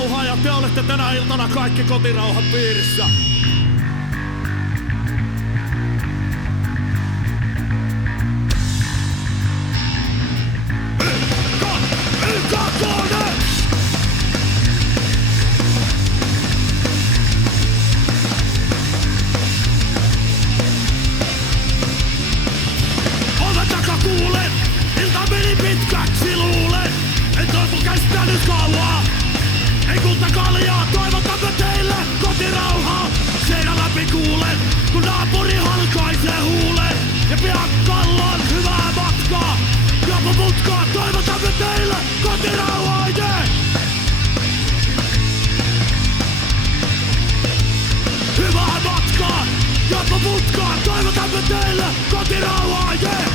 kotirauhaa ja te olette tänä iltana kaikki kotirauhan piirissä. Oven takaa kuulen, ilta meni pitkäksi luulen. En toivo kestänyt kauaa, ei kulta kaljaa, toivotamme teille kotirauhaa. Seinän läpi kuulen, kun naapuri halkaisee huulen. Ja pian kallon hyvää matkaa, jopa mutkaa, toivotamme teille kotirauhaa, yeah! Hyvää matkaa, jopa mutkaa, toivotamme teille kotirauhaa, yeah!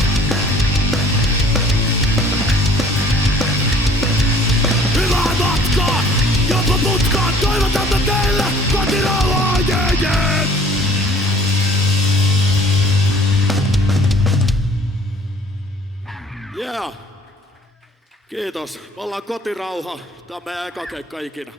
Hyvää matkaa, jopa mutkaa, toivotamme teille kotirauhaa, yeah, yeah! Yeah. Kiitos. Me ollaan Kotirauha. Tää on meidän eka keikka ikinä.